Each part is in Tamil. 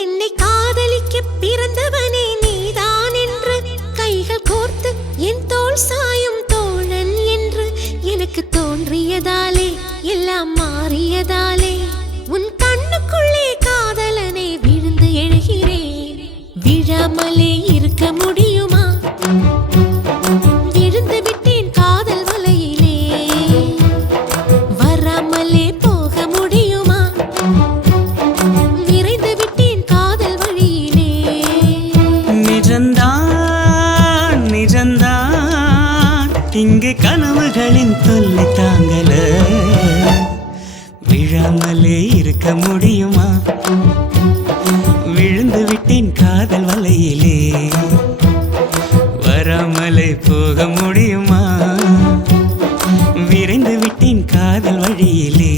என்னை காதலிக்க பிறந்தவனே நீதான் என்று கைகள் கோர்த்து என் தோள் சாயும் தோழன் என்று எனக்கு தோன்றியதாலே எல்லாம் மாறியதாலே உன் கண்ணுக்குள்ளே காதலனை விழுந்து எழுகிறேன். விழாமலே இருக்க முடியுமா? விழுந்து விட்டேன் காதல் வலையிலே. வராமலே போக முடியுமா? விரைந்து விட்டேன் காதல் வழியிலே. நிஜந்தான் நிஜந்தான் இங்கே கனவுகளின் தொல்லை தாங்கல. விழாமலே இருக்க முடியுமா? விழுந்து விட்டேன் காதல் வலையிலே. வராமலே போக முடியுமா? விரைந்து விட்டேன் காதல் வழியிலே.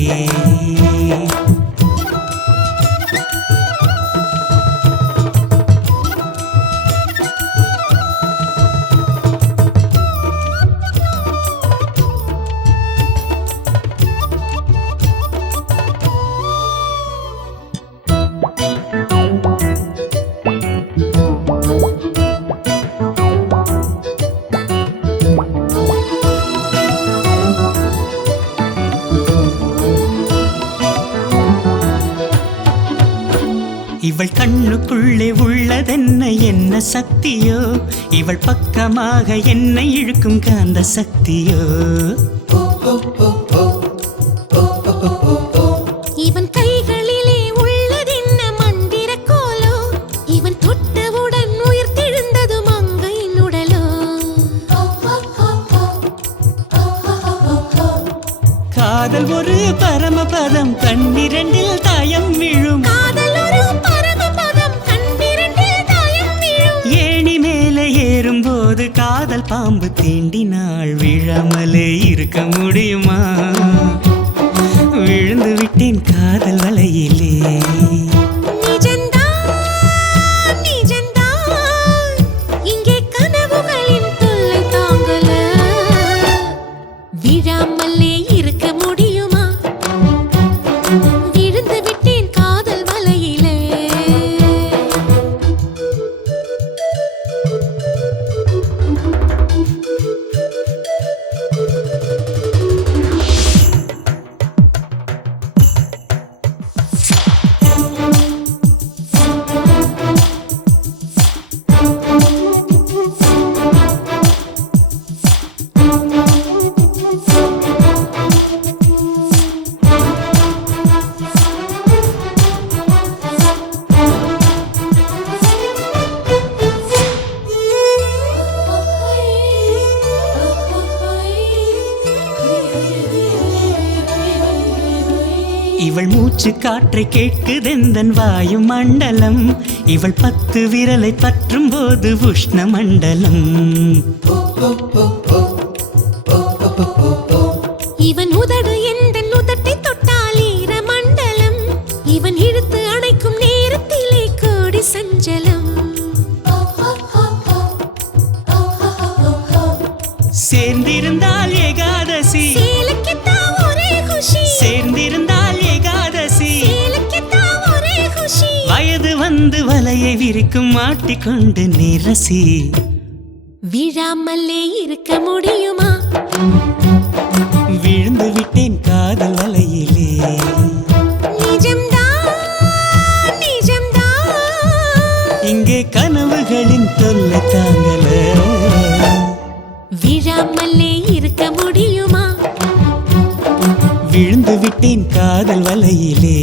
இவள் கண்ணுக்குள்ளே உள்ளதென்ன என்ன சக்தியோ? இவள் பக்கமாக என்னை இழுக்கும் காந்த சக்தியோ? இவன் கைகளிலே உள்ளதென்ன மந்திர கோலோ? இவன் தொட்டவுடன் உயிர்த்தெழுந்தது மங்கையின் உடலோ? காதல் ஒரு பரமபதம், கண்ணிரண்டில் தாயம் விழும். ஏறும்போது காதல் பாம்பு தீண்டினாள். விழாமலே இருக்க முடியுமா? விழுந்து விட்டேன் காதல் வலையிலே. இங்கே கனவுகளின் தொல்லை தாங்கல. விழாமலே இருக்க முடியுமா? விழுந்து விட்டேன் காதல் வலையிலே. இவள் மூச்சு காற்றை கேட்குதெந்தன் வாயு மண்டலம். இவள் 10 விரலை பற்றும் போது உஷ்ண மண்டலம். இவன் உதடு எந்தன் உதட்டை தொட்டால் ஈர மண்டலம். இவன் இழுத்து அணைக்கும் நேரத்திலே கோடி சஞ்சலம். சேர்ந்திருந்தால் ஏகாதசி, சேர்ந்திருந்தால் ஏகாதசி. வயது வந்து வலையை விரிக்கும் மாட்டிக்கொண்டு நிரசி. விழாமலே இருக்க முடியுமா? விழுந்து விட்டேன் காதல் வலையிலே. இங்கே கனவுகளின் தொல்லை தாங்கல. விழாமலே இருக்க முடியுமா? விழுந்து விட்டேன் காதல் வலையிலே.